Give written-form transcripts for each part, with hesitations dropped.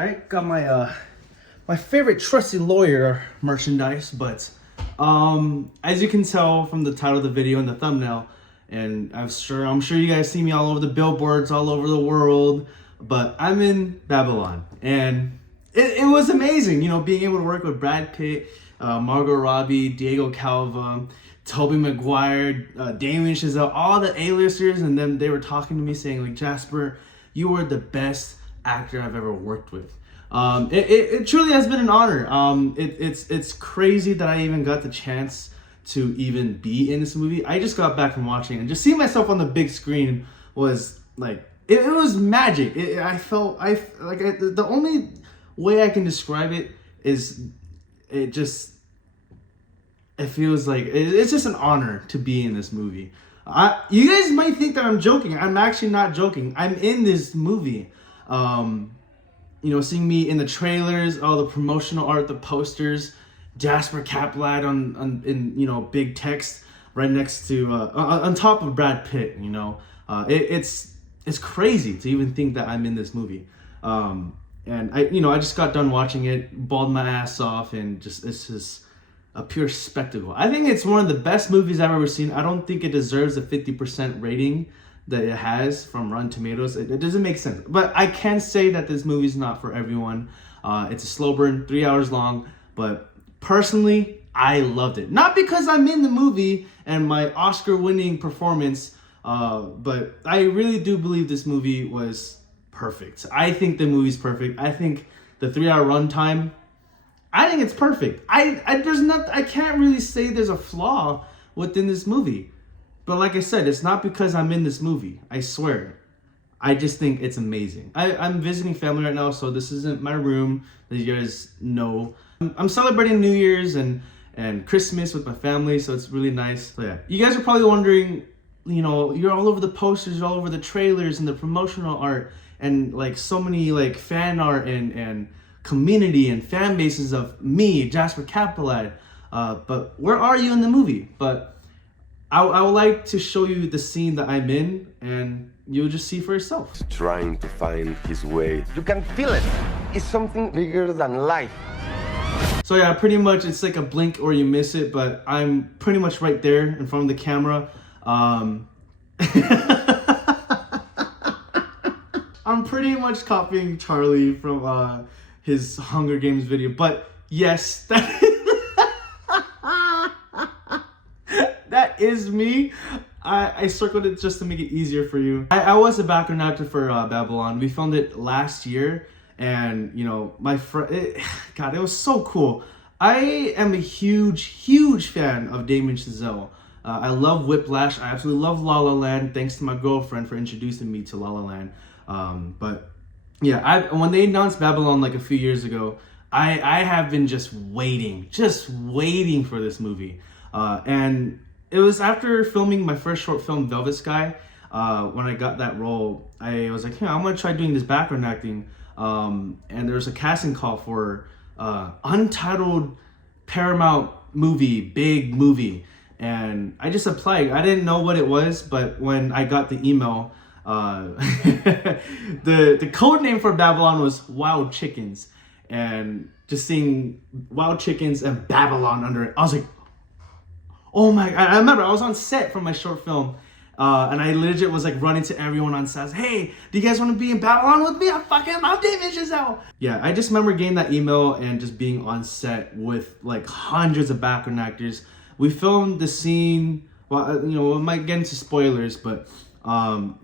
right, got my my favorite trusty lawyer merchandise, but as you can tell from the title of the video and the thumbnail, and I'm sure you guys see me all over the billboards all over the world, but I'm in Babylon, and it was amazing, you know, being able to work with Brad Pitt, Margot Robbie, Diego Calva, Tobey Maguire, Damien, Chazelle, all the A-listers, and then they were talking to me saying, like, Jasper, you were the best actor I've ever worked with. It truly has been an honor. It's crazy that I even got the chance to even be in this movie. I just got back from watching it, and just seeing myself on the big screen was like, it was magic. The only way I can describe it is it feels like it's just an honor to be in this movie. You guys might think that I'm joking. I'm actually not joking. I'm in this movie. You know, seeing me in the trailers, all the promotional art, the posters, Jasper Caplad in you know, big text right next to on top of Brad Pitt. You know, it's crazy to even think that I'm in this movie. And I just got done watching it, bawled my ass off, and it's just a pure spectacle. I think it's one of the best movies I've ever seen. I don't think it deserves a 50% rating that it has from Rotten Tomatoes. It doesn't make sense. But I can say that this movie's not for everyone. It's a slow burn, 3 hours long. But personally, I loved it. Not because I'm in the movie and my Oscar-winning performance, but I really do believe this movie was perfect. I think the movie's perfect. I think the 3-hour runtime, I think it's perfect. I can't really say there's a flaw within this movie. But like I said, it's not because I'm in this movie. I swear. I just think it's amazing. I'm visiting family right now, so this isn't my room, as you guys know. I'm celebrating New Year's and Christmas with my family, so it's really nice. So yeah, you guys are probably wondering, you know, you're all over the posters, you're all over the trailers and the promotional art, and like so many like fan art and community and fan bases of me, Jasper Caplad. But where are you in the movie? But I would like to show you the scene that I'm in, and you'll just see for yourself. Trying to find his way. You can feel it. It's something bigger than life. So yeah, pretty much it's like a blink or you miss it, but I'm pretty much right there in front of the camera. I'm pretty much copying Charlie from his Hunger Games video, but yes, that is me. I circled it just to make it easier for you. I was a background actor for Babylon. We filmed it last year, and you know, my friend, God, it was so cool. I am a huge fan of Damien Chazelle. I love Whiplash. I absolutely love La La Land. Thanks to my girlfriend for introducing me to La La Land. But yeah, when they announced Babylon like a few years ago, I have been just waiting for this movie. And it was after filming my first short film, Velvet Sky, when I got that role, I was like, I'm gonna try doing this background acting. And there was a casting call for untitled Paramount movie, big movie. And I just applied. I didn't know what it was, but when I got the email, the code name for Babylon was Wild Chickens. And just seeing Wild Chickens and Babylon under it, I was like, oh my God. I remember I was on set for my short film, and I legit was like running to everyone on set. Hey, do you guys want to be in Babylon with me? I fucking love Damien Chazelle. Yeah, I just remember getting that email and just being on set with like hundreds of background actors. We filmed the scene, well, you know, we might get into spoilers, but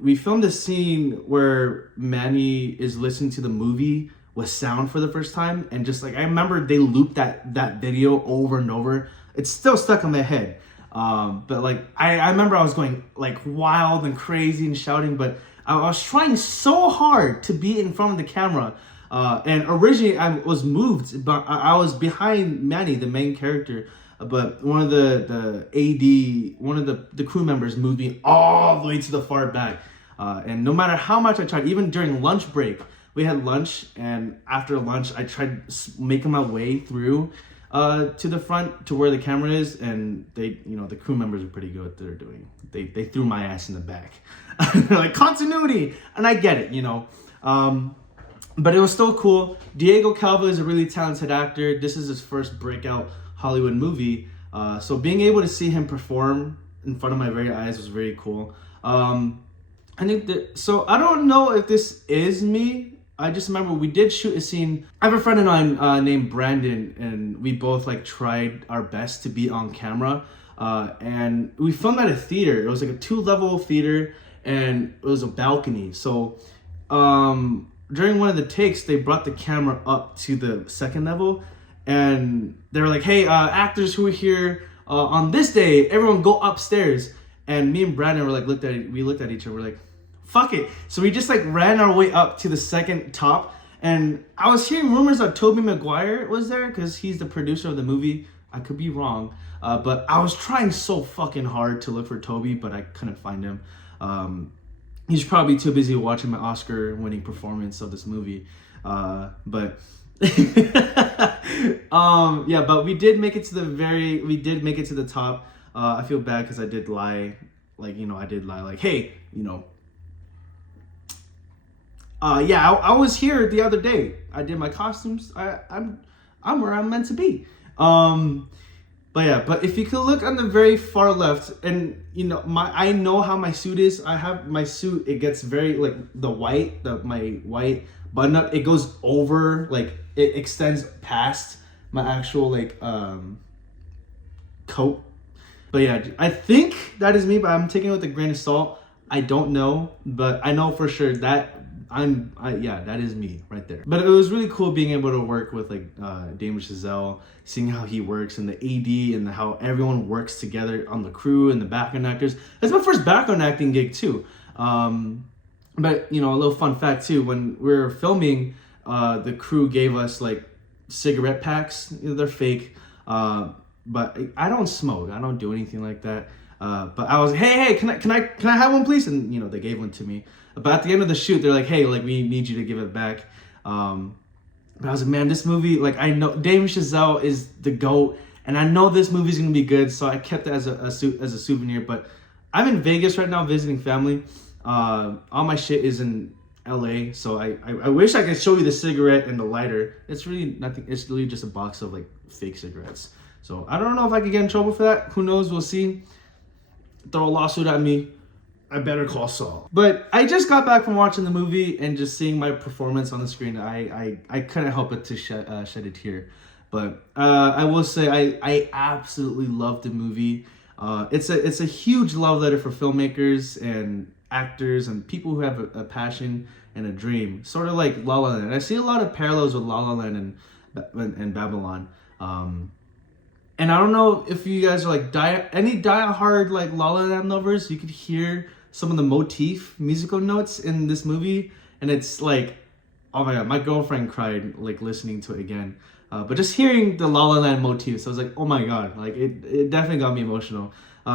we filmed the scene where Manny is listening to the movie with sound for the first time, and just like, I remember they looped that video over and over. It's still stuck in my head. But like, I remember I was going like wild and crazy and shouting, but I was trying so hard to be in front of the camera. And originally I was moved, but I was behind Manny, the main character. But one of the AD, one of the crew members moved me all the way to the far back. And no matter how much I tried, even during lunch break, we had lunch, and after lunch, I tried making my way through to the front to where the camera is, and they, you know, the crew members are pretty good at what they're doing. They threw my ass in the back. They're like, continuity, and I get it, you know. But it was still cool. Diego Calva is a really talented actor. This is his first breakout Hollywood movie. So being able to see him perform in front of my very eyes was very cool. I think that, so I don't know if this is me. I just remember we did shoot a scene. I have a friend of mine named Brandon, and we both like tried our best to be on camera. And we filmed at a theater. It was like a 2-level theater, and it was a balcony. So during one of the takes, they brought the camera up to the 2nd level, and they were like, "Hey, actors who are here on this day, everyone go upstairs." And me and Brandon were like, looked at each other, we're like, fuck it. So we just like ran our way up to the 2nd top. And I was hearing rumors that Tobey Maguire was there because he's the producer of the movie. I could be wrong. But I was trying so fucking hard to look for Tobey, but I couldn't find him. He's probably too busy watching my Oscar-winning performance of this movie. But yeah, but we did make it to the top. I feel bad because I did lie, like, hey, yeah, I was here the other day. I did my costumes. I'm where I'm meant to be. But yeah, but if you could look on the very far left, and I know how my suit is. I have my suit. It gets very like my white button up. It goes over, like it extends past my actual coat. But yeah, I think that is me, but I'm taking it with a grain of salt. I don't know, but I know for sure that that is me right there. But it was really cool being able to work with Damien Chazelle, seeing how he works and the AD and how everyone works together on the crew and the background actors. It's my first background acting gig too. But a little fun fact too, when we were filming, the crew gave us like cigarette packs. They're fake. But I don't smoke. I don't do anything like that. But I was, hey, can I have one, please? And they gave one to me. But at the end of the shoot, they're like, hey, we need you to give it back. But I was like, man, this movie, I know Damien Chazelle is the GOAT, and I know this movie's gonna be good. So I kept it as a souvenir. But I'm in Vegas right now visiting family. All my shit is in LA, so I wish I could show you the cigarette and the lighter. It's really nothing. It's really just a box of fake cigarettes. So I don't know if I could get in trouble for that. Who knows? We'll see. Throw a lawsuit at me. I better call Saul. But I just got back from watching the movie and just seeing my performance on the screen. I couldn't help but to shed a tear. But I will say I absolutely loved the movie. It's a huge love letter for filmmakers and actors and people who have a passion and a dream. Sort of like La La Land. I see a lot of parallels with La La Land and Babylon. And I don't know if you guys are any die-hard La La Land lovers. You could hear some of the musical notes in this movie, and it's oh my god, my girlfriend cried listening to it again. But just hearing the La La Land motifs, I was like, oh my god, it definitely got me emotional.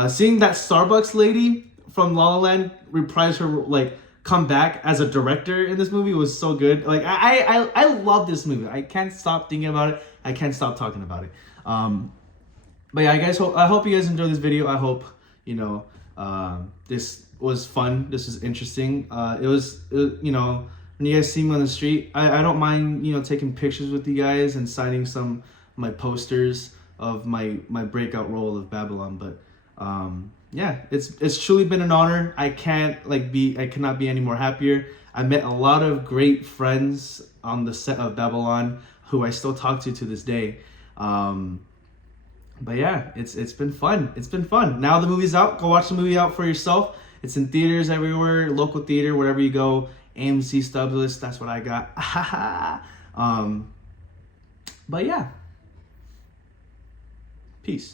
Seeing that Starbucks lady from La La Land reprise her come back as a director in this movie was so good. I love this movie. I can't stop thinking about it. I can't stop talking about it. But yeah, I hope you guys enjoyed this video. I hope this was fun. This was interesting. It was when you guys see me on the street, I don't mind taking pictures with you guys and signing some of my posters of my breakout role of Babylon. But yeah, it's truly been an honor. I cannot be any more happier. I met a lot of great friends on the set of Babylon who I still talk to this day. But yeah, it's been fun. It's been fun. Now the movie's out. Go watch the movie out for yourself. It's in theaters everywhere, local theater, wherever you go. AMC Stubs list, that's what I got. But yeah. Peace.